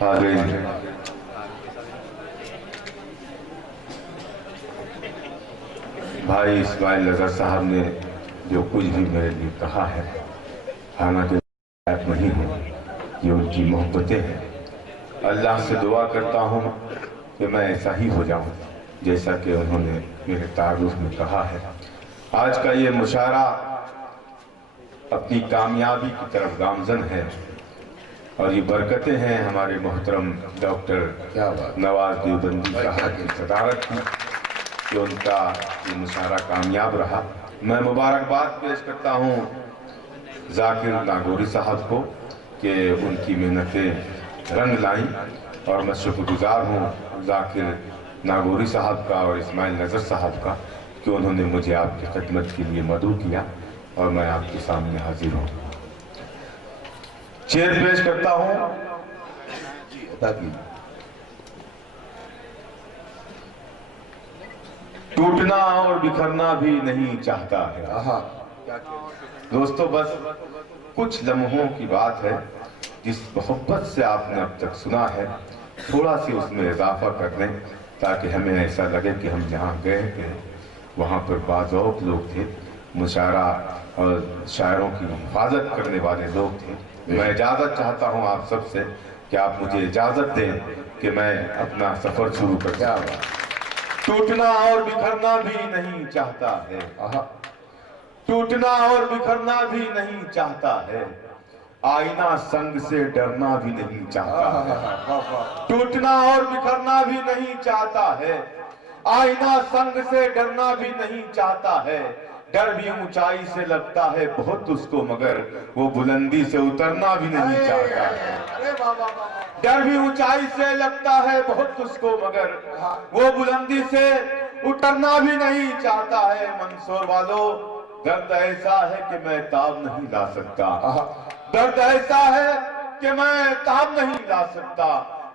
حاضرین، بھائی اسماعیل نظر صاحب نے جو کچھ بھی میرے لیے کہا ہے، حالانکہ لائق نہیں ہوں، یہ ان کی محبتیں ہیں۔ اللہ سے دعا کرتا ہوں کہ میں ایسا ہی ہو جاؤں جیسا کہ انہوں نے میرے تعارف میں کہا ہے۔ آج کا یہ مشاعرہ اپنی کامیابی کی طرف گامزن ہے، اور یہ برکتیں ہیں ہمارے محترم ڈاکٹر نواز دیوبندی صاحب کی صدارت کی کہ ان کا یہ مشاعرہ کامیاب رہا۔ میں مبارکباد پیش کرتا ہوں ذاکر ناگوری صاحب کو کہ ان کی محنتیں رنگ لائیں، اور میں شکر گزار ہوں ذاکر ناگوری صاحب کا اور اسماعیل نظر صاحب کا کہ انہوں نے مجھے آپ کی خدمت کے لیے مدعو کیا، اور میں آپ کے سامنے حاضر ہوں۔ شعر پیش کرتا ہوں۔ ٹوٹنا اور بکھرنا بھی نہیں چاہتا ہے۔ دوستو، بس کچھ لمحوں کی بات ہے جس محبت سے آپ نے اب تک سنا ہے، تھوڑا سی اس میں اضافہ کر دیں تاکہ ہمیں ایسا لگے کہ ہم جہاں گئے تھے وہاں پر باذوق لوگ تھے، مشاعرہ اور شاعروں کی حفاظت کرنے والے لوگ تھے۔ میں اجازت چاہتا ہوں آپ سب سے کہ آپ مجھے اجازت دیں کہ میں اپنا سفر شروع کر جاؤں۔ ٹوٹنا اور بکھرنا بھی نہیں چاہتا ہے، ٹوٹنا اور بکھرنا بھی نہیں چاہتا ہے، آئینہ سنگ سے ڈرنا بھی نہیں چاہتا ہے۔ ٹوٹنا اور بکھرنا بھی نہیں چاہتا ہے، آئینہ سنگ سے ڈرنا بھی نہیں چاہتا ہے، ڈر بھی اونچائی سے لگتا ہے بہت اس کو مگر وہ بلندی سے اترنا بھی نہیں چاہتا ہے۔ ڈر بھی اونچائی سے لگتا ہے بہت اس کو مگر وہ بلندی سے اترنا بھی نہیں چاہتا ہے۔ منصور والو، درد ایسا ہے کہ میں تاب نہیں لا سکتا، درد ایسا ہے کہ میں تاب نہیں لا سکتا،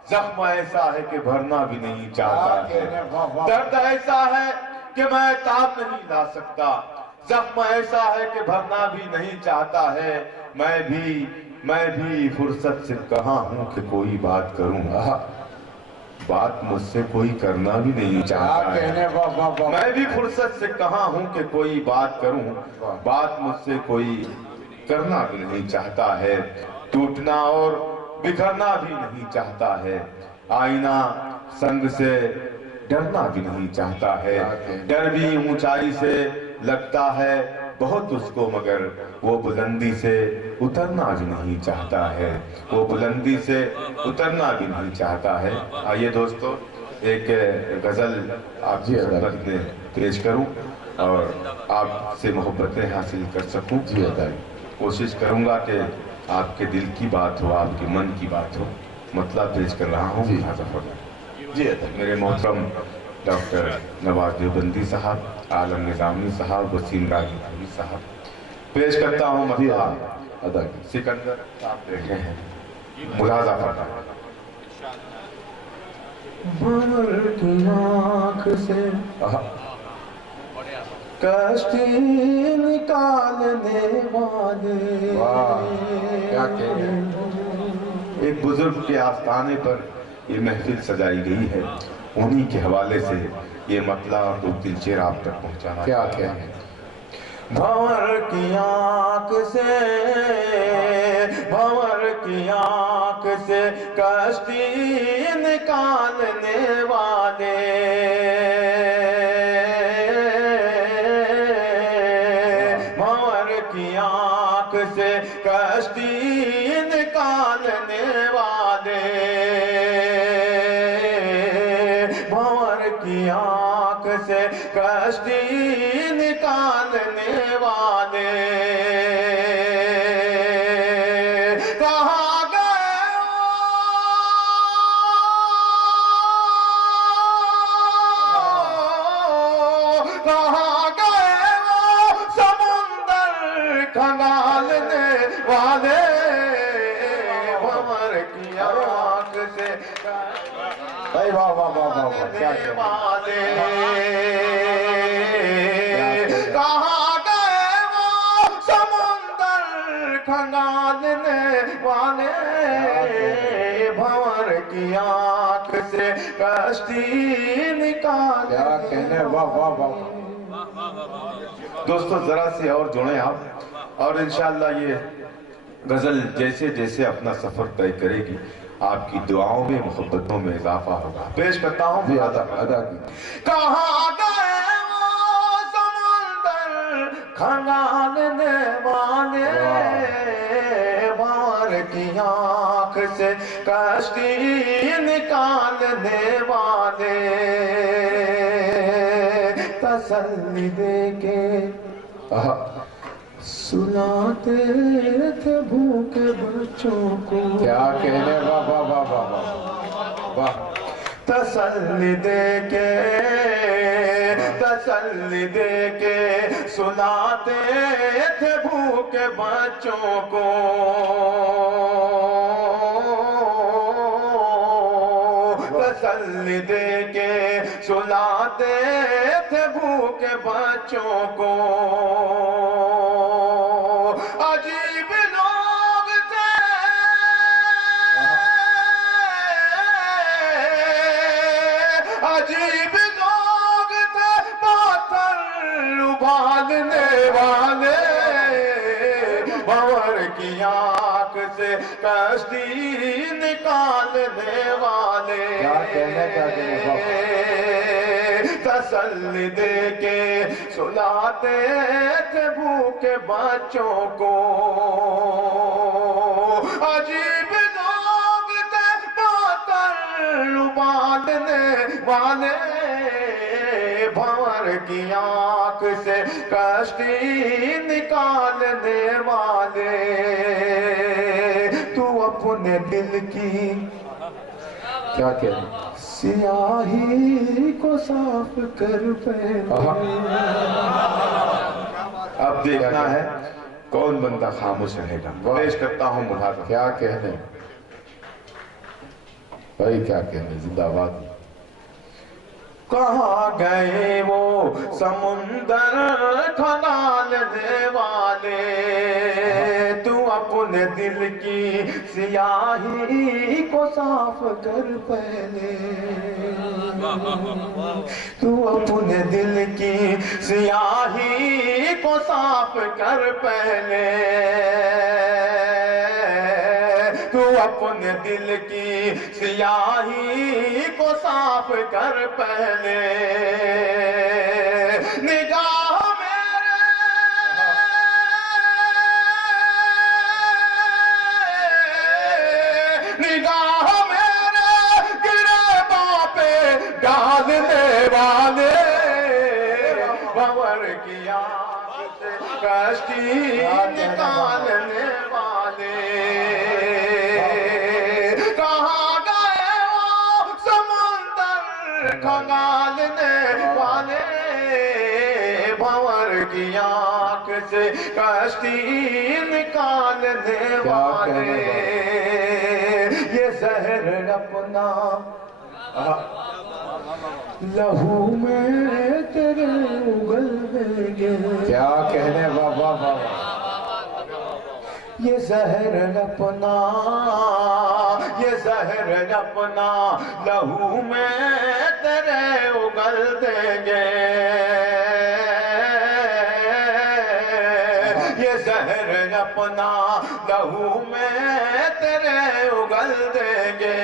زخم ایسا ہے کہ بھرنا بھی نہیں چاہتا ہے۔ درد ایسا ہے کہ میں تاب نہیں لا سکتا، زخم ایسا ہے کہ بھرنا بھی نہیں چاہتا ہے، میں بھی فرصت سے کہاں ہوں کہ کوئی بات کروں، بات مجھ سے کوئی کرنا بھی نہیں چاہتا ہے۔ میں بھی فرصت سے کہاں ہوں کہ کوئی بات کروں، بات مجھ سے کوئی کرنا بھی نہیں چاہتا ہے، ٹوٹنا اور بکھرنا بھی نہیں چاہتا ہے، آئینہ سنگ سے ڈرنا بھی نہیں چاہتا ہے، ڈر بھی اونچائی سے لگتا ہے بہت اس کو مگر وہ بلندی سے اترنا بھی نہیں چاہتا ہے، وہ بلندی سے اترنا بھی نہیں چاہتا ہے۔ آئیے دوستو، ایک غزل آپ کی خدمت میں پیش کروں اور آپ سے محبتیں حاصل کر سکوں۔ کوشش کروں گا کہ آپ کے دل کی بات ہو، آپ کے من کی بات ہو، مطلب پیش کر رہا ہوں۔ میرے محترم ڈاکٹر نواز دیوبندی صاحب، عالم نظامی صاحب، وسیم راجی بھائی صاحب، پیش کرتا ہوں مطلب سکندر صاحب بیٹھے ہیں، ملاحظہ فرمائیں۔ بھر کی آنکھ سے کشتی نکالنے والے، ایک بزرگ کے آستانے پر یہ محفل سجائی گئی ہے، انہی کے حوالے سے یہ مطلع اور دو تین شعر آپ تک پہنچانا کیا ہے۔ بھنور کی آنکھ سے، بھنور کی آنکھ سے کشتی نکالنے والے، بھنور کی آنکھ سے کشتی نکالنے والے، بھنور کی آنکھ سے کشتی نکالنے والے، کہاں گئے وہ، کہاں گئے وہ سمندر کھنگالنے والے، بھنور کی آنکھ سے نکالنے والے، کہاں گئے وہ سمندر کھنگالنے والے، بھنور کی آنکھ سے کشتی نکال دے۔ کیا کہنے، واہ واہ واہ۔ دوستو ذرا سے اور جوڑیں آپ، اور انشاءاللہ یہ غزل جیسے جیسے اپنا سفر طے کرے گی آپ کی دعاؤں میں محبتوں میں اضافہ ہوگا۔ پیش کرتا ہوں جی ادا کی۔ کہاں گئے وہ سمندر کھنگالنے والے، بھنور کی آنکھ سے کشتی نکالنے والے، تسلی دے کے سلاتے تھے بھوکے بچوں کو۔ کیا کہنے، واہ واہ واہ واہ واہ۔ تسلی دے کے سلاتے تھے بھوکے بچوں کو، تسلی دے کے سلاتے تھے بھوکے بچوں کو۔ عجیب لوگ تھے، عجیب لوگ تھے، پاتھر ابالنے والے، بھنور کی آنکھ سے کشتی نکالنے والے، کیا کہنے، کیا کہنے، تسلی دے کے سلاتے تھے بھوکے بچوں کو۔ عجیب لوگ تھے، پاتھر ابالنے والے، بھنور کی آنکھ سے کشتی نکالنے والے، تو اپنے دل کی کیا کہنے، سیاہی کو صاف کر پہلے۔ اب دیکھنا ہے کون بندہ خاموش رہے گا۔ پیش کرتا ہوں ملاحظہ۔ کیا کہنے بھائی، کیا کہنے، زندہ باد۔ کہاں گئے وہ سمندر کھنگالنے والے، تو اپنے دل کی سیاہی کو صاف کر پہلے، تو اپنے دل کی سیاہی کو صاف کر پہلے، تو اپنے دل کی سیاہی کو صاف کر پہلے، نگاہ میرے گریباں پہ ڈالنے والے، بھنور کی آنکھ سے کشتی نکالنے والے، کہاں گئے وہ سمندر کھنگالنے والے، بھنور کی آنکھ سے کشتی نکالنے والے، یہ زہر اپنا لہو میں تیرے اگل دیں گے۔ کیا کہنے، واہ واہ واہ۔ یہ زہر اپنا لہو میں تیرے اگل دیں گے، یہ زہر اپنا لہو میں تیرے اگل دیں گے،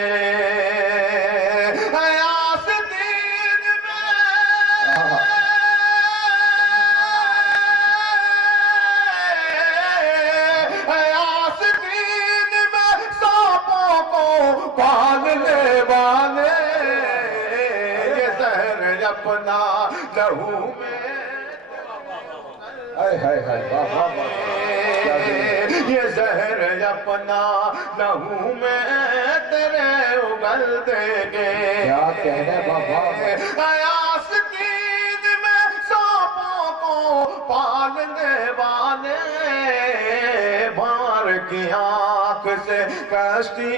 پالنے والے، یہ زہر اپنا لہو میں، یہ زہر اپنا لہو میں تیرے اگل دیں گے، کیا کہنے، بابا۔ آستین میں سانپوں کو پالنے والے، بھنور کی آنکھ سے کشتی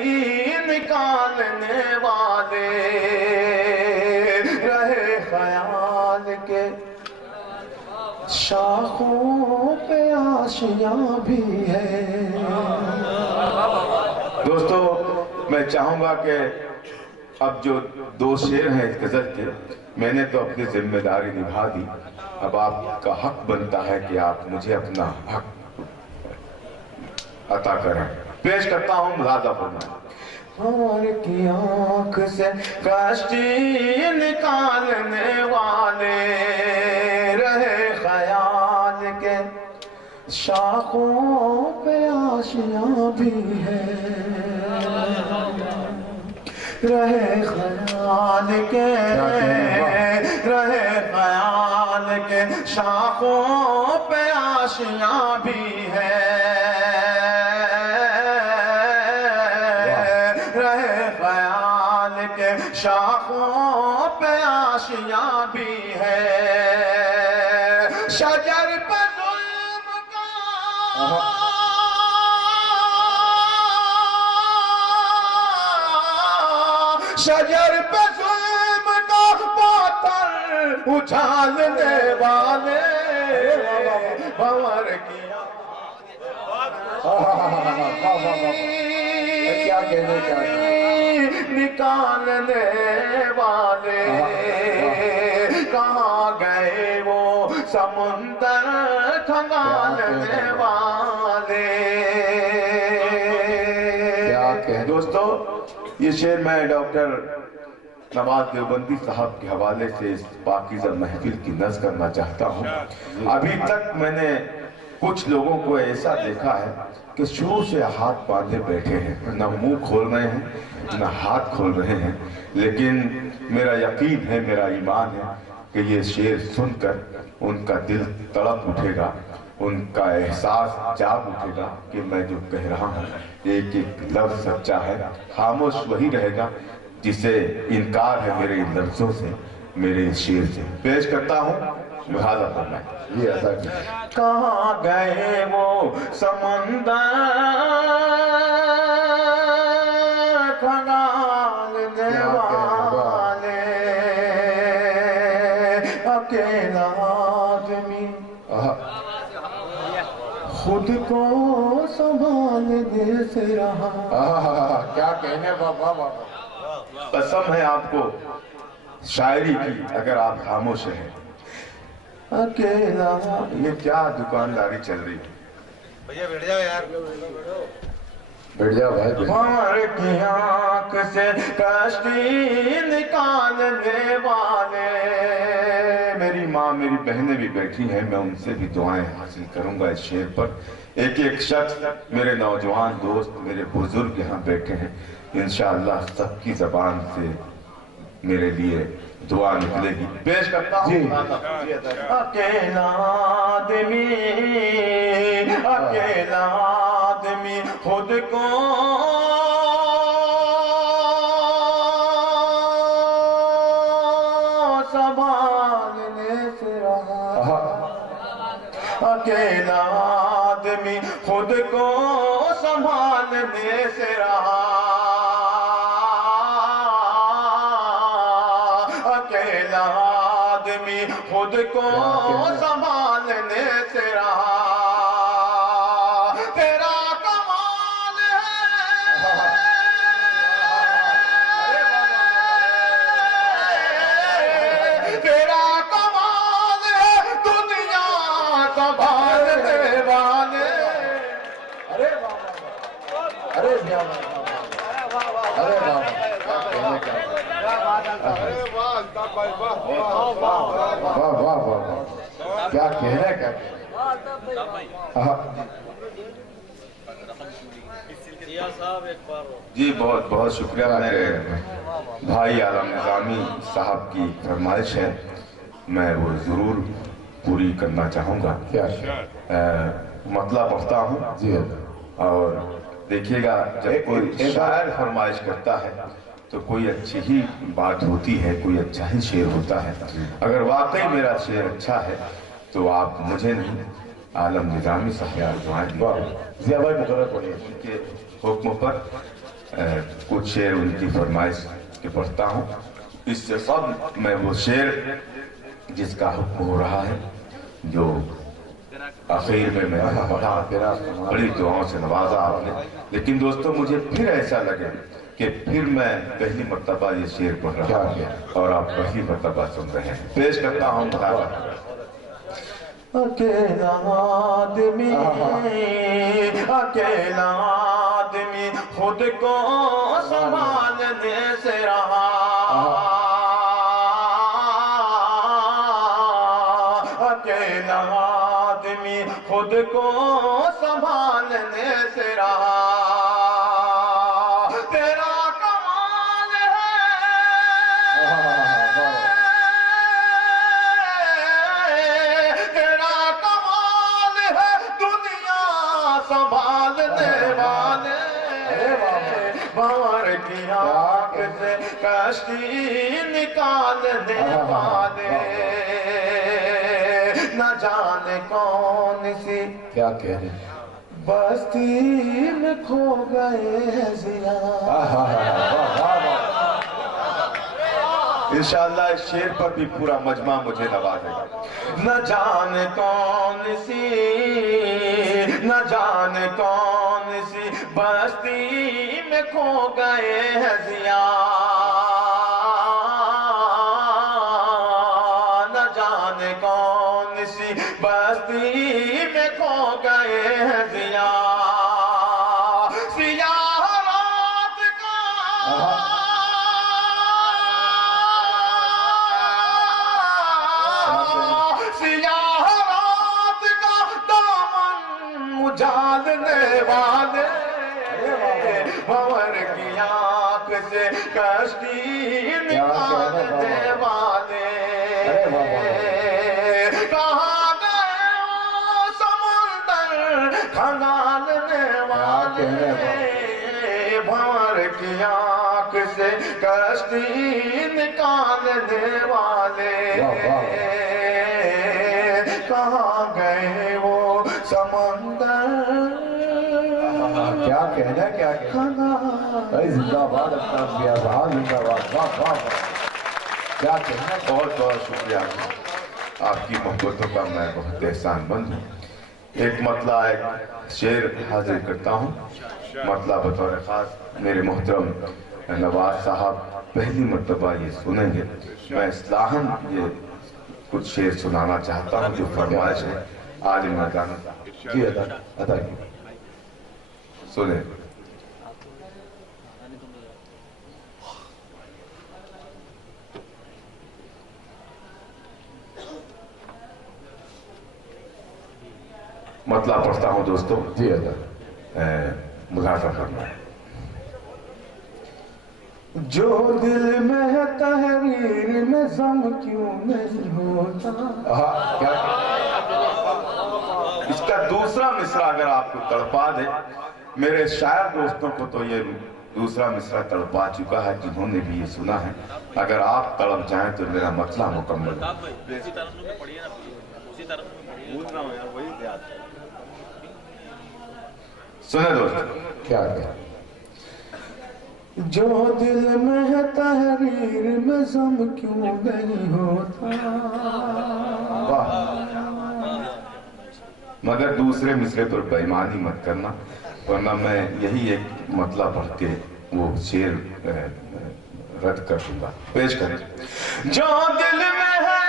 نکالنے والے، رہے خیال کے شاخوں پہ آشیاں بھی ہے۔ دوستو میں میں چاہوں گا کہ اب جو 2 شعر ہیں اس غزل کے، میں نے تو اپنی ذمہ داری نبھا دی، اب آپ کا حق بنتا ہے کہ آپ مجھے اپنا حق عطا کریں۔ پیش کرتا ہوں ملاحظہ فرمائیں۔ اور کی آنکھ سے کشتی نکالنے والے رہے خیال کے شاخوں پہ آشیاں بھی ہے، رہے خیال کے رہے خیال کے شاخوں پہ آشیاں بھی ہے، رہے خیال کے شاخوں پہ آشیاں بھی ہے، شجر پہ ظلم کا شجر پہ ظلم کا پاتر اچھالنے والے بھنور کیا کیا کہنے چاہتے نکالنے والے کہاں گئے وہ سمندر کھنگالنے والے۔ دوستو یہ شعر میں ڈاکٹر نواز دیوبندی صاحب کے حوالے سے اس پاکیزہ محفل کی نظر کرنا چاہتا ہوں۔ ابھی تک میں نے کچھ لوگوں کو ایسا دیکھا ہے کہ شروع سے ہاتھ باندھے بیٹھے ہیں، نہ منہ کھول رہے ہیں نہ ہاتھ کھول رہے ہیں، لیکن میرا یقین ہے، میرا ایمان ہے کہ یہ شعر سن کر ان کا دل تڑپ اٹھے گا، ان کا احساس جاگ اٹھے گا کہ میں جو کہہ رہا ہوں ایک ایک لفظ سچا ہے۔ خاموش وہی رہے گا جسے انکار ہے میرے ان لفظوں سے، میرے اس شعر سے۔ پیش کرتا ہوں لہذا فرمائیں۔ یہ ایسا کہ کہاں گئے وہ سمندر کھنگالنے والے، اکیلا آدمی خود کو سنبھالنے سے رہا۔ کیا کہنے بابا، قسم ہے آپ کو شاعری کی اگر آپ خاموش ہیں۔ اکیلا یہ کیا دکانداری چل رہی ہے؟ بھیا بیٹھ جاؤ یار، بیٹھ جاؤ بھائی۔ بھنور کی آنکھ سے کشتی نکالنے والے، میری ماں میری بہنیں بھی بیٹھی ہیں، میں ان سے بھی دعائیں حاصل کروں گا اس شعر پر۔ ایک ایک شخص میرے نوجوان دوست میرے بزرگ یہاں بیٹھے ہیں، انشاءاللہ سب کی زبان سے میرے لیے دعا نکلے گی۔ پیش کرتا ہوں۔ اکیلا آدمی اکیلا آدمی خود کو سنبھالنے سے رہا، اکیلا آدمی خود کو سنبھالنے سے رہا، اکیلا آدمی خود کو سنبھالنے سے رہا۔ تیرا کمال ہے تیرا کمال ہے دنیا سنبھالنے والے۔ ارے بابا، ارے بابا، واہ واہ واہ، کیا کہنے کا جی بہت بہت شکریہ۔ میرے بھائی عالم نظامی صاحب کی فرمائش ہے، میں وہ ضرور پوری کرنا چاہوں گا۔ کیا مطلب پڑھتا ہوں جی اور دیکھیے گا جب کوئی شاعر فرمائش کرتا ہے تو کوئی اچھی ہی بات ہوتی ہے، کوئی اچھا ہی شعر ہوتا ہے۔ اگر واقعی میرا شعر اچھا ہے تو آپ مجھے نہیں عالم نظامی صاحب دعائیں دیجیے۔ ضیاء بھائی مقرر پڑھیے۔ ان کے حکم پر کچھ شعر ان کی فرمائش کے پڑھتا ہوں۔ اس سے قبل میں وہ شعر جس کا حکم ہو رہا ہے جو آخر میں پڑھا، بڑی دعاؤں سے نوازا آپ نے، لیکن دوستو مجھے پھر ایسا لگے کہ پھر میں پہلی مرتبہ یہ شعر پڑھ رہا ہوں اور آپ پہلی مرتبہ سن رہے ہیں. پیش کرتا ہوں اکیلا آدمی خود کو سنبھالنے سے رہا, اکیلا آدمی خود کو سنبھالنے سے رہا, تیرا کمال ہے دنیا سنبھالنے والے, بھنور کی آنکھ سے کشتی نکالنے والے, نہ جانے کون سی کیا کہہ رہے بستی میں کھو گئے ضیاء. انشاءاللہ اس شعر پر بھی پورا مجمع مجھے نوازے گا. نہ جانے کون سی بستی میں کھو گئے ہیں ضیاء, نہ جانے کون سی بستی میں کھو گئے ہیں ضیاء, سیاہ رات کا اجالنے والے, بھنور کی آنکھ سے کشتی نکالنے والے, کہاں گئے وہ سمندر کھنگالنے والے, بھنور کی آنکھ سے کشتی نکالنے والے, کہاں گئے وہ سمندر کیا کہنا کیا کہنا زندہ باد اپنا بیابان زندہ باد. واہ واہ کیا کہنا. بہت بہت شکریہ, آپ کی محبتوں کا میں بہت احسان مند ہوں. ایک مطلع ایک شعر حاضر کرتا ہوں. مطلع بطور خاص میرے محترم نواز صاحب پہلی مرتبہ یہ سنیں گے. میں اصلاحاً یہ کچھ شعر سنانا چاہتا ہوں جو فرمائش ہے عالم مردانہ صاحب. جی ادا کی سنیں. مطلع پڑھتا ہوں دوستو. جی ادا ملاحظہ کرنا ہے. جو دل میں ہے تحریر میں غم کیوں نہیں ہوتا. اس کا دوسرا مصرع اگر آپ کو تڑپا دے, میرے شاعر دوستوں کو تو یہ دوسرا مصرع تڑپا چکا ہے جنہوں نے بھی یہ سنا ہے. اگر آپ تڑپ جائیں تو میرا مطلع مکمل ہے. سنیں دوست کیا کہنا. جو دل میں ہے تحریر میں غم کیوں نہیں ہوتا. مگر دوسرے مصرے پر بے ایمانی مت کرنا, ورنہ میں یہی ایک مطلع پڑھ کے وہ شعر رد کر دوں گا. پیش کریں. جو دل میں ہے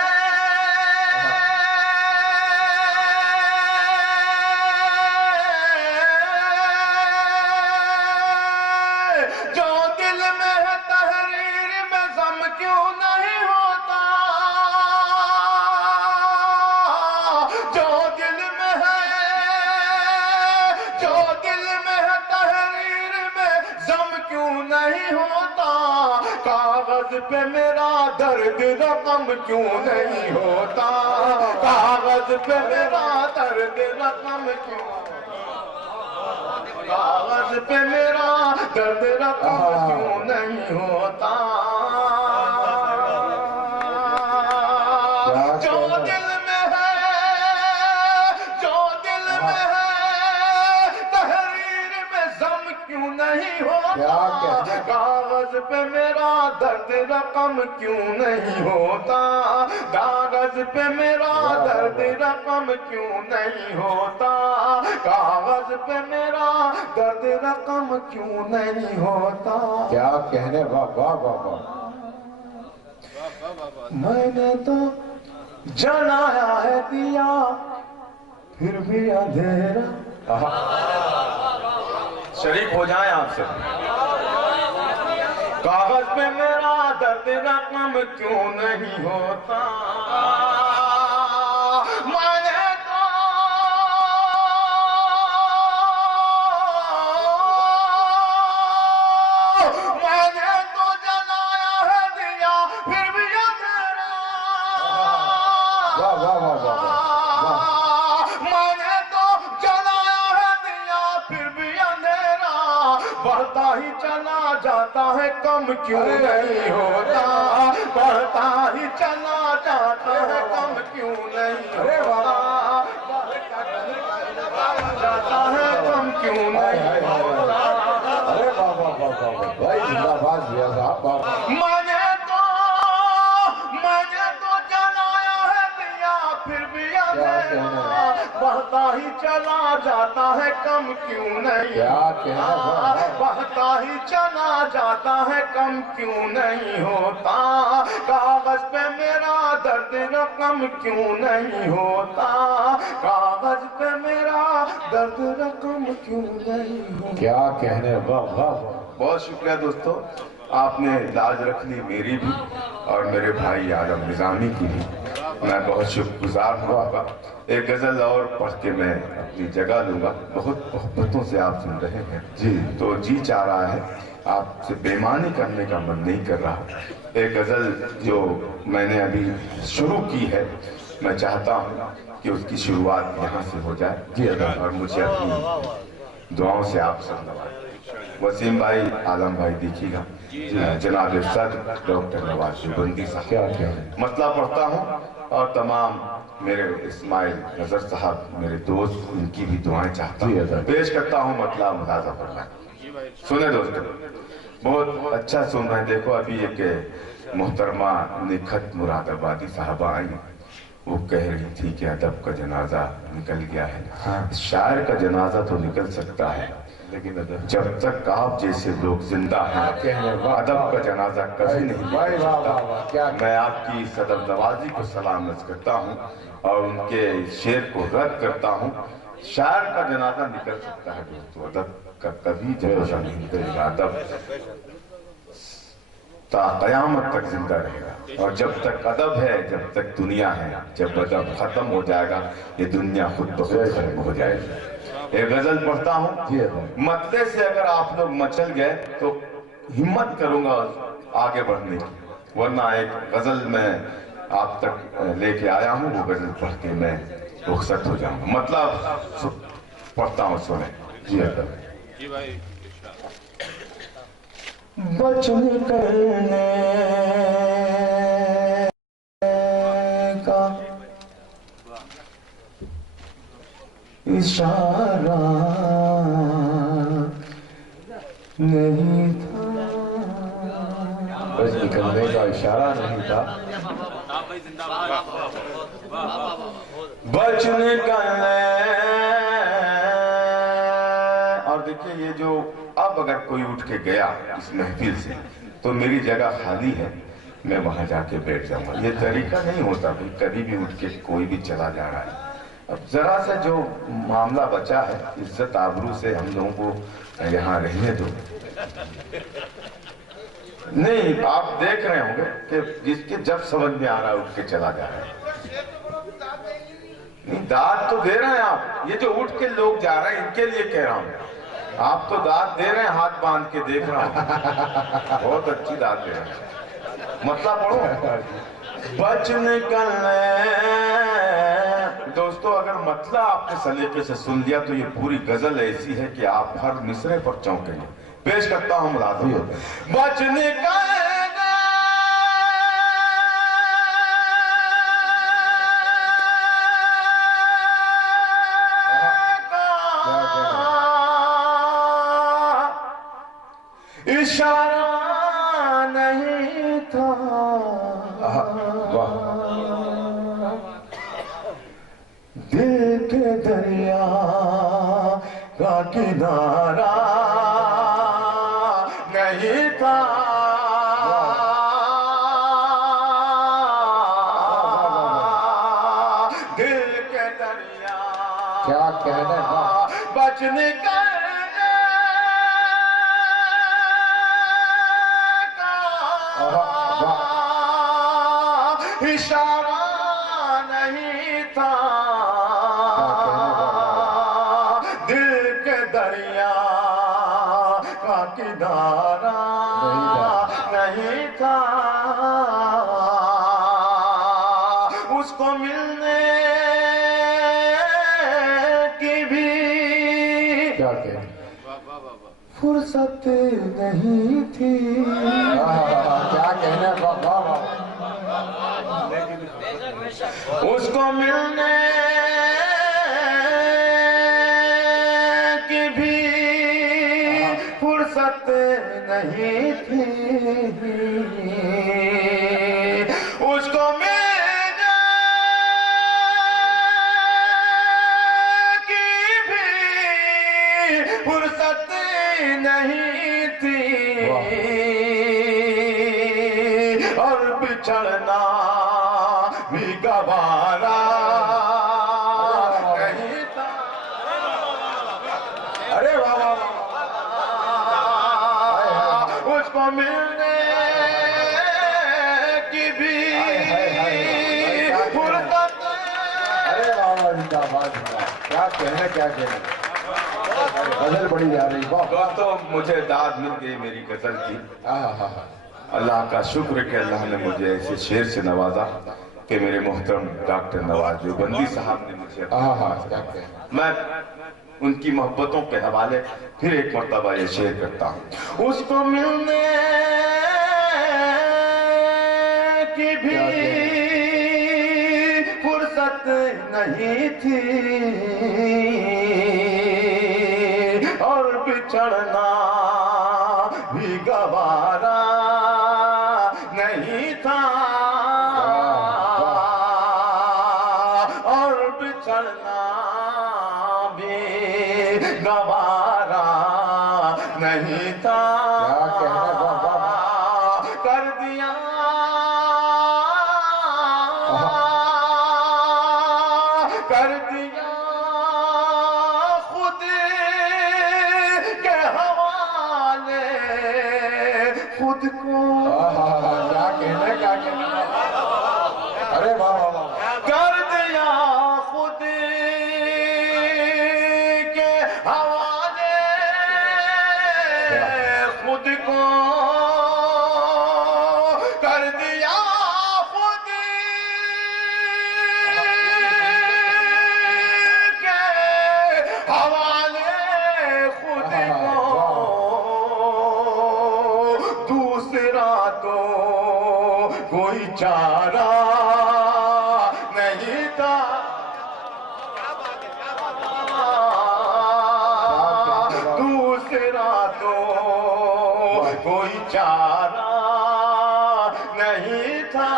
کاغذ پہ میرا درد رقم کیوں نہیں ہوتا, کاغذ پہ میرا درد رقم کیوں, کاغذ پہ میرا درد رقم کیوں نہیں ہوتا. جو دل میں ہے تحریر میں غم کیوں نہیں ہوتا؟ کاغذ پہ میرا درد رقم کیوں نہیں ہوتا؟ کاغذ پہ میرا درد رقم کیوں نہیں ہوتا؟ کاغذ پہ میرا درد رقم کیوں نہیں ہوتا؟ کیا کہنے، واہ واہ واہ واہ. میں نے تو جلایا ہے دیا پھر بھی اندھیرا. شریک ہو جائیں آپ سے. کاغذ پہ میرا درد رقم کیوں نہیں ہوتا؟ میں نے تو جلایا ہے دیا پھر بھی اندھیرا. واہ واہ واہ واہ. میں نے تو جلایا ہے دیا پھر بھی اندھیرا بڑھتا ہی چلا جاتا ہے کم کیوں نہیں ہوتا؟ بڑھتا ہی چلا جاتا ہے کم کیوں نہیں ہوتا؟ جاتا ہے کم کیوں نہیں ہوتا؟ ارے واہ واہ واہ واہ بھائی، زندہ باد ضیاء صاحب. میں نے تو جلایا ہے دیا پھر بھی اندھیرا بڑھتا ہی چلا جاتا ہے کم کیوں نہیں ہوتا؟ بڑھتا ہی چلا جاتا ہے کم کیوں نہیں ہوتا؟ کاغذ پہ میرا درد رقم کیوں نہیں ہوتا؟ کاغذ پہ میرا درد رقم کیوں نہیں ہوتا؟ کیا کہنے، واہ واہ واہ. بہت شکریہ دوستو، آپ نے لاج رکھ لی میری بھی اور میرے بھائی عالم نظامی کی بھی. میں بہت شکر گزار ہوں آپ کا. ایک غزل اور پڑھ کے میں اپنی جگہ لوں گا. بہت محبتوں سے آپ سن رہے ہیں جی تو جی چاہ رہا ہے، آپ سے بےمانی کرنے کا من نہیں کر رہا. ایک غزل جو میں نے ابھی شروع کی ہے، میں چاہتا ہوں کہ اس کی شروعات یہاں سے ہو جائے اور مجھے اپنی دعاؤں سے آپ سب نوازیں. وسیم بھائی، عالم بھائی دیکھیے گا. جناب صدر ڈاکٹر نواز دیوبندی صاحب. کیا مطلع پڑھتا ہوں اور تمام میرے اسماعیل نظر صاحب میرے دوست، ان کی بھی دعائیں چاہتا ہوں. پیش کرتا ہوں مطلع ملاحظہ فرمائیں. سنیں دوستو، بہت اچھا سن رہے ہیں. دیکھو ابھی ایک محترمہ نکھت مراد آبادی صاحبہ آئیں، وہ کہہ رہی تھی کہ ادب کا جنازہ نکل گیا ہے. شاعر کا جنازہ تو نکل سکتا ہے لیکن جب تک آپ جیسے لوگ زندہ ہیں ادب کا جنازہ کبھی نہیں نکل سکتا. میں آپ کی صدر نوازی کو سلام عرض کرتا ہوں اور ان کے شعر کو رد کرتا ہوں. شاعر کا جنازہ نکل سکتا ہے دوستو، ادب کا کبھی جنازہ نہیں نکلے گا. ادب تا قیامت تک زندہ رہے گا اور جب تک ادب ہے، جب تک دنیا ہے. جب ادب ختم ہو جائے گا یہ دنیا خود بخود ختم ہو جائے گی. ایک غزل پڑھتا ہوں. مطلع سے اگر آپ لوگ مچل گئے تو ہمت کروں گا آگے بڑھنے کی، ورنہ ایک غزل میں آپ تک لے کے آیا ہوں، وہ غزل پڑھ کے میں رخصت ہو جاؤں گا. مطلب پڑھتا ہوں، سنیں. جی بھائی. بچ نکلنے کا اشارہ نہیں تھا. بس نکلنے کا اشارہ نہیں تھا. بچ نکلنے. اور دیکھیں یہ جو اب اگر کوئی اٹھ کے گیا اس محفل سے تو میری جگہ خالی ہے، میں وہاں جا کے بیٹھ جاؤں گا. یہ طریقہ نہیں ہوتا بھئی کبھی بھی اٹھ کے کوئی بھی چلا جا رہا ہے. اب ذرا سے جو معاملہ بچا ہے عزت آبرو سے ہم لوگوں کو یہاں رہنے دو. نہیں آپ دیکھ رہے ہوں گے کہ جس کے جب سمجھ میں آ رہا ہے اٹھ کے چلا جا رہا ہے. نہیں داد تو دے رہے ہیں آپ. یہ جو اٹھ کے لوگ جا رہے ہیں ان کے لیے کہہ رہا ہوں. آپ تو داد دے رہے ہیں ہاتھ باندھ کے، دیکھ رہا ہوں بہت اچھی داد دے رہے ہیں. مطلب پڑھو. بچ نکلنے. دوستو اگر مطلب آپ نے سلیقے سے سن لیا تو یہ پوری غزل ایسی ہے کہ آپ ہر مصرے پر چونکیں گے. پیش کرتا ہوں ملازم. بچ نکلنے اشارہ نہیں تھا دل کے دریا کا کنارہ نہیں تھا دل کے دریا کیا کہنے بچ نکلنے کا اشارہ نہیں تھا دل کے دریا کا کنارہ نہیں تھا اس کو ملنے کی بھی کیا کہنے فرصت نہیں تھی کیا کہنے بابا اس کو ملنے کی بھی فرصت نہیں تھی اس کو ملنے کی بھی فرصت نہیں تھی اور بچھڑنا بھی گوارا نہیں تھا ارے بابا اس کو ملنے کی بھی فرصت ارے بابا ان کا بات کیا کہنے کیا کہنے غزل بڑی جا رہی دوستو مجھے داد مل گئی میری غزل کی اللہ کا شکر کہ اللہ نے مجھے ایسے شعر سے نوازا کہ میرے محترم ڈاکٹر نواز دیوبندی صاحب نے مجھے میں ان کی محبتوں کے حوالے پھر ایک مرتبہ یہ شعر کرتا ہوں اس کو ملنے کی بھی فرصت نہیں تھی اور بچھڑنا بھی گوارا نہیں تھا اور بچھڑنا بھی گوارا نہیں تھا کر دیا خود کے حوالے خود کو کیا کہنے کیا کہنے ارے بابا کر دیا خود کے حوالے خود کو کر دیا خود کے حوالے خود کو دوسرا تو کوئی چارہ نہیں تھا دوسرا تو کوئی چارہ نہیں تھا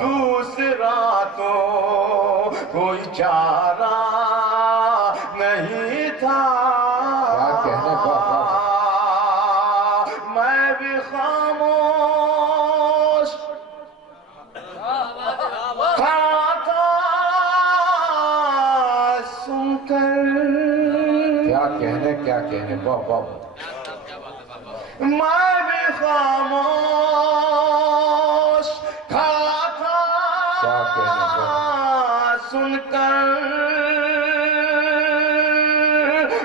دوسرا تو کوئی چارہ نہیں تھا میں بھی خاموش کھڑا تھا سن کر کیا کہنے بابا میں بھی خاموش کھڑا تھا سن کر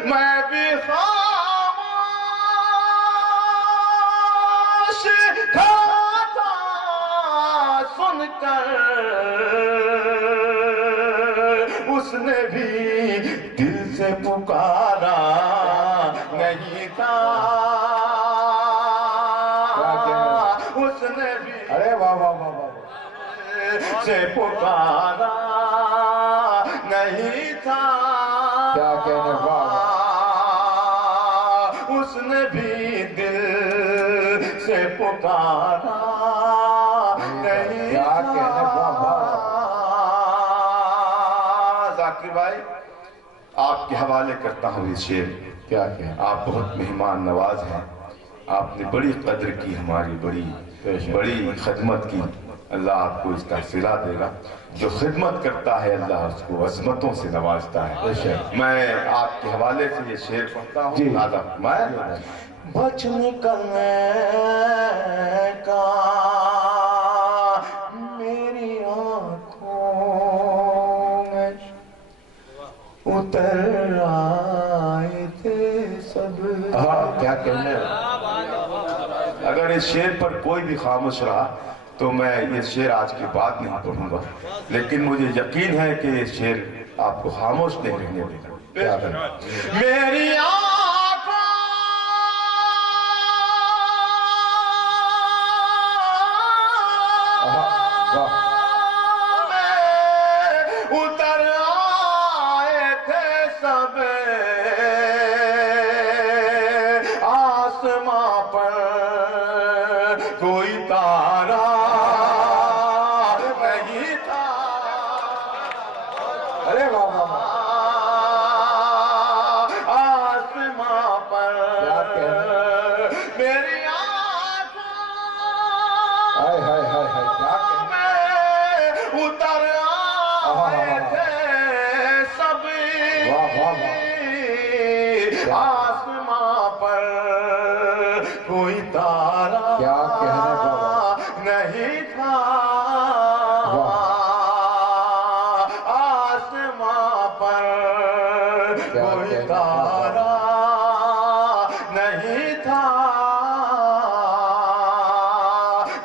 میں بھی خاموش کھڑا تھا سن کر اس نے بھی دل سے پکارا نہیں تھا اس نے بھی ارے بابا سے پکارا نہیں تھا کیا کہنے بابا پکارا نہیں ذاکر بھائی آپ کے حوالے کرتا ہوں یہ شعر کیا آپ بہت مہمان نواز ہیں آپ نے بڑی قدر کی ہماری بڑی خدمت کی اللہ آپ کو اس کا صلہ دے گا جو خدمت کرتا ہے اللہ اس کو عظمتوں سے نوازتا ہے میں آپ کے حوالے سے یہ شعر پڑھتا ہوں لہذا فرمائے بچ نکلنے کا میری آنکھوں میں اتر آئے تھے سب کیا کہنے اگر اس شعر پر کوئی بھی خاموش رہا تو میں یہ شعر آج کے بعد نہیں پڑھوں گا لیکن مجھے یقین ہے کہ یہ شعر آپ کو خاموش نہیں رہنے دے گا میری آنکھوں میں اتر آئے تھے سب آسماں پر کوئی تارا نہیں تھا ارے بابا آسماں پر میری آنکھوں میں اتر آئے تھے سب آسماں پر کوئی تارا نہیں تھا آسماں پر کوئی تارا نہیں تھا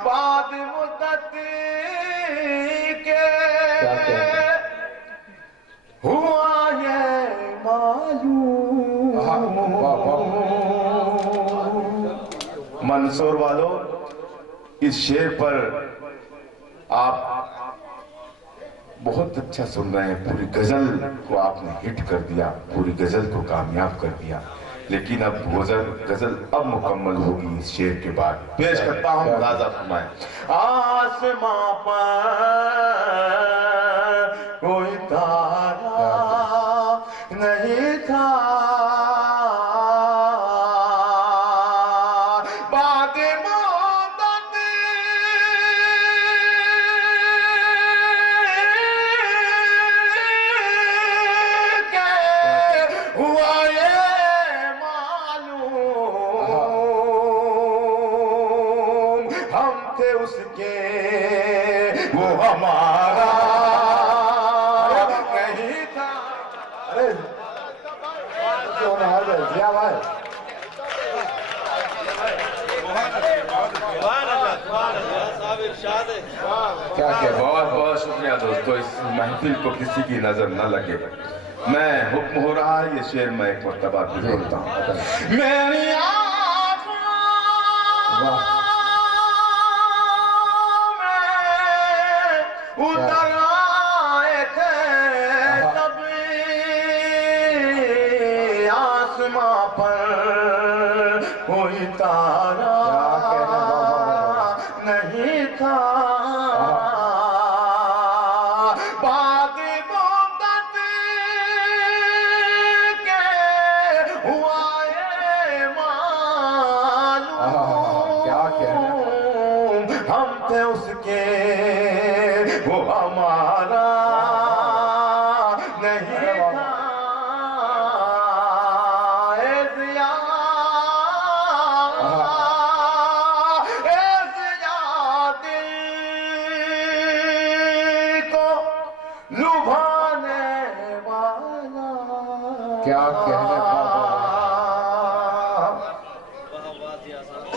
بعد مدت کے ہوا یہ معلوم منصور والو اس شعر پر آپ بہت اچھا سن رہے ہیں پوری غزل کو آپ نے ہٹ کر دیا پوری غزل کو کامیاب کر دیا لیکن اب غزل اب مکمل ہوگی اس شعر کے بعد پیش کرتا ہوں ملاحظہ فرمائیں آسماں پر کوئی تارا نہیں تھا بعد مدت کے ہوا یہ معلوم ہم تھے اس کے وہ ہمارا نہیں تھا بہت بہت شکریہ دوستو اس محفل کو کسی کی نظر نہ لگے میں حکم ہو رہا ہے یہ شعر میں ایک مرتبہ بھی بولتا ہوں میری آنکھوں میں اتر آئے تھے تب آسماں پر کوئی تارا نہیں تھا بعد مدت کے ہوا یہ معلوم ہم تھے اس کے وہ ہمارا نہیں تھا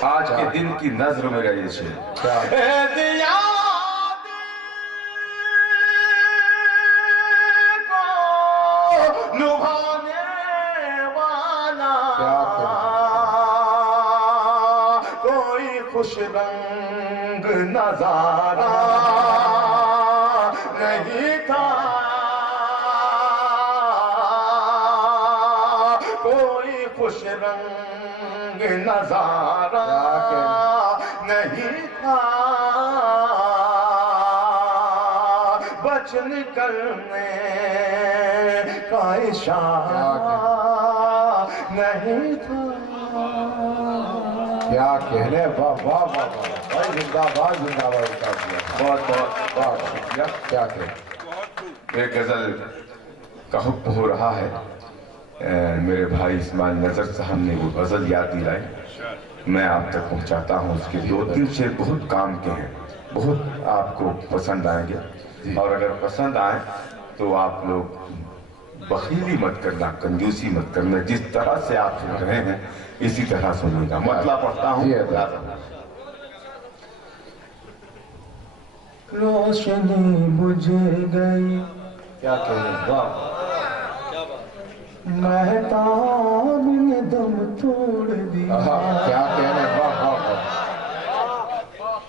آج کے دن کی نظر میرا یہ شعر کوئی خوش رنگ نظارہ نہیں تھا کوئی خوش رنگ نظارہ نہیں تھا بچ نکلنے کا اشارہ نہیں تھا. کیا کہنے. واہ واہ واہ بھائی زندہ باد زندہ باد. بہت بہت واہ شکریہ. کیا کہنے. ایک غزل کا حکم ہو رہا ہے. میرے بھائی اسماعیل نظر صاحب نے وہ غزل یاد دلائی, میں آپ تک پہنچاتا ہوں. اس کے 2-3 شعر بہت کام کے ہیں, بہت آپ کو پسند آئیں گے. اور اگر پسند آئیں تو آپ لوگ بخیلی مت کرنا, کنجوسی مت کرنا. جس طرح سے آپ سن رہے ہیں اسی طرح سنیے گا. مطلب پڑھتا ہوں. روشنی بجھ گئی. کیا کہنے. واہ. مہتاب نے دم توڑ دیا. کیا کہنے. واہ واہ واہ.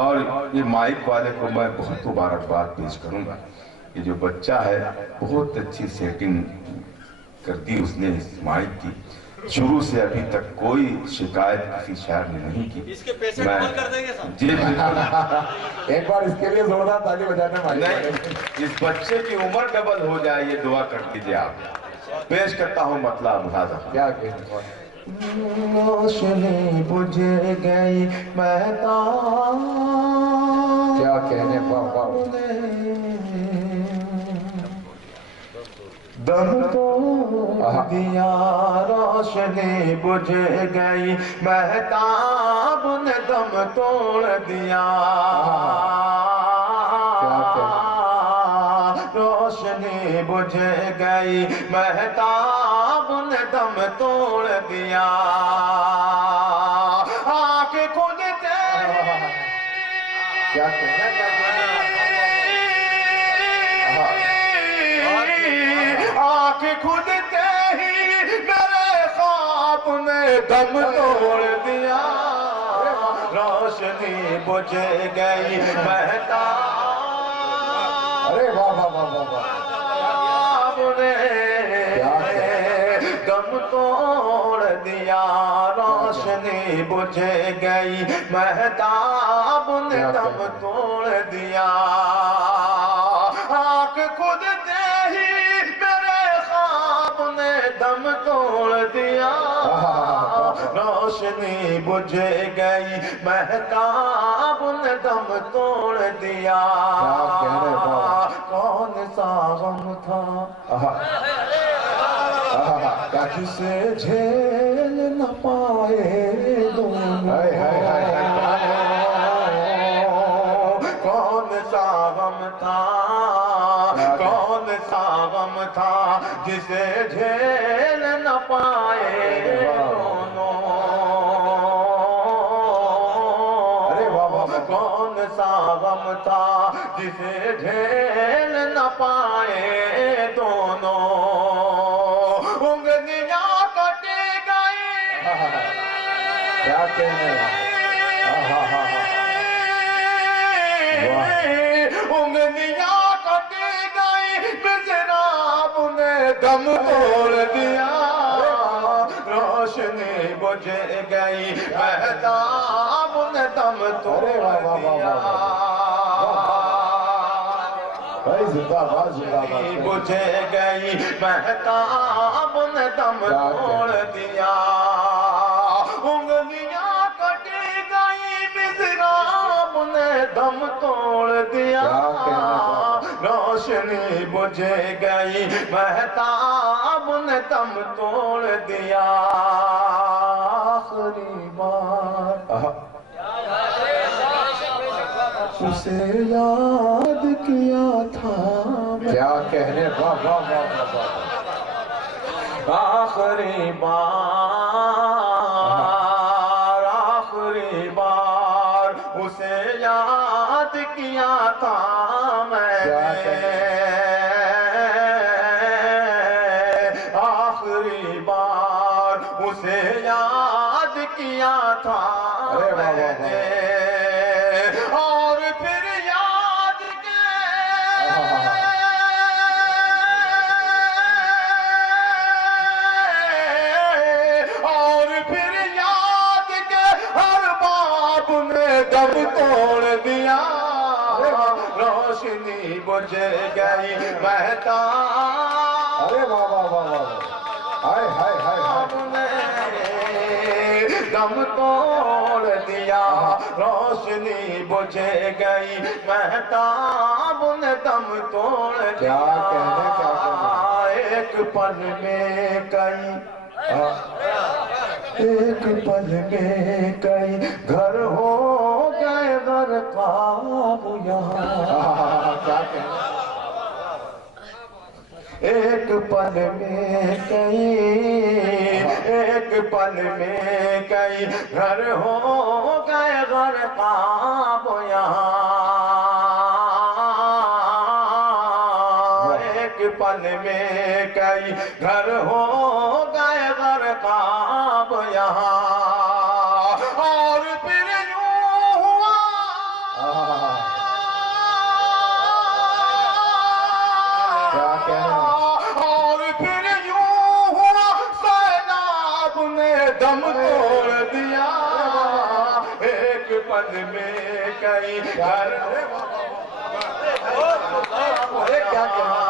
اور یہ مائک والے کو میں بہت مبارکباد پیش کروں گا. یہ جو بچہ ہے بہت اچھی سیٹنگ کر دی اس نے اس مائک کی. شروع سے ابھی تک کوئی شکایت کسی شاعر نے نہیں کی. اس کے پیسے ڈبل کر دیں گے صاحب. جی بالکل. ایک بار اس کے لیے زوردار تالی بجانا. نہیں, اس بچے کی عمر ڈبل ہو جائے یہ دعا کر دیجئے آپ. پیش کرتا ہوں مطلب ملاحظہ. کیا کہنے. روشنی بجھ گئی مہتاب. کیا کہنے. واہ واہ. دم توڑ دیا. روشنی بجھ گئی مہتاب نے دم توڑ دیا. روشنی بجھ گئی مہتاب نے دم توڑ دیا. آنکھ کھلتے کیا کہنے. آنکھ کھلتے ہی میرے خواب نے دم توڑ دیا. روشنی بجھ گئی مہتاب. ارے واہ واہ واہ واہ. دم توڑ دیا. روشنی بجھ گئی مہتاب نے دم توڑ دیا. آنکھ کھلتے ہی میرے خواب نے دم توڑ دیا. روشنی بجھ گئی مہتاب نے دم توڑ دیا. کون سا غم تھا جسے جھیل نہ پائے دونوں. کون سا غم تھا, کون سا غم تھا جسے جھیل نہ پائے دونوں. کون سا غم تھا جسے جھیل نہ پائے دونوں. انگلیاں کٹ گئی. کیا کہنے. انگلیاں کٹ گئی مضراب نے دم توڑ دیا. روشنی بجھ گئی مہتاب نے دم توڑ دیا. زندہ باد زندہ باد. بجھ گئی مہتاب نے دم توڑ دیا. انگلیاں کٹ گئی مضراب نے دم توڑ دیا. روشنی بجھ گئی مہتاب نے دم توڑ دیا. آخری بار اسے یاد کیا تھا. کیا کہنے. واہ واہ واہ واہ. آخری بار, آخری بار اسے یاد کیا تھا میں نے. آخری بار اسے یاد کیا تھا میں نے. اور پھر یاد کے اور پھر یاد کے ہر باب نے بجھ گئی مہتاب ارے واہ واہ واہ واہ ہائے ہائے ہائے ہائے دم توڑ دیا روشنی بجھ گئی مہتاب نے دم توڑ دیا کیا کہنے ایک پل میں کئی ایک پل میں کئی گھر ہو گئے غرقاب یہاں کیا کہنے ایک پل میں کئی ایک پل میں کئی گھر ہو گئے غرقاب یہاں ایک پل میں کئی گھر ہو گئے غرقاب یہاں اور پھر یوں ہوا کیا کہنے اور پھر یوں ہوا سیلاب نے دم توڑ دیا ایک پل میں کئی گھر کیا کہنا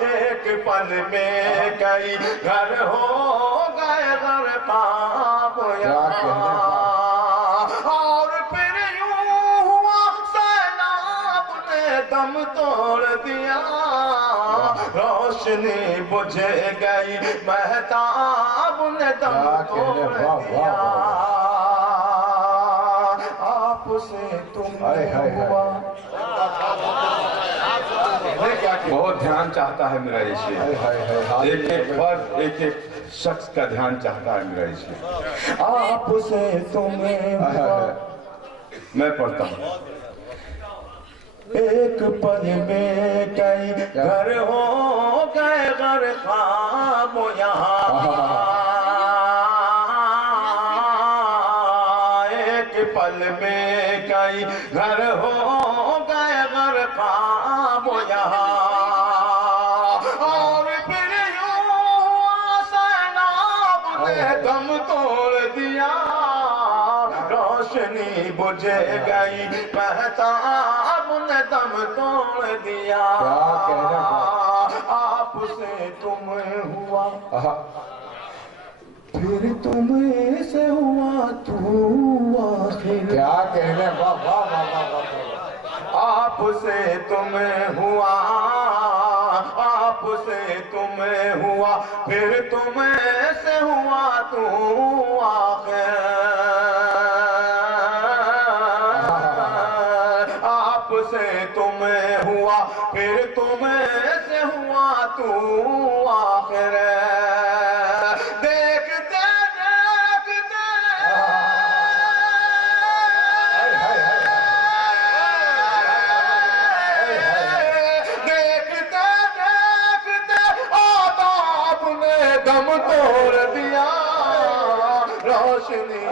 ایک پل میں کئی گھر ہو گئے غرقاب یہاں اور پھر یوں ہوا سیلاب نے دم توڑ دیا روشنی بجھ گئی مہتاب نے دم توڑ دیا آپ سے تم ہوا بہت دھیان چاہتا ہے میرا یہ شعر ایک ایک فرد ایک ایک شخص کا دھیان چاہتا ہے میرا یہ شعر آپ سے تمہیں ہوا میں پڑھتا ہوں ایک پل میں کئی گھر ہو گئے غرقاب یہاں ایک پل میں کئی گھر ہو گئے غرقاب یہاں اور پھر یوں سیلاب نے دم توڑ دیا روشنی بجھ گئی مہتاب نے دم توڑ دیا آپ سے تم ہوا پھر تم سے ہوا تو آخر کیا کہنے واہ واہ واہ واہ آپ سے تم ہوا آپ سے تم ہوا پھر تم سے ہوا تو آخر آپ سے تم ہوا پھر تم سے ہوا تو آخر دیکھتے دیکھتے دیکھتے دیکھتے آداب نے دم توڑ دیا روشنی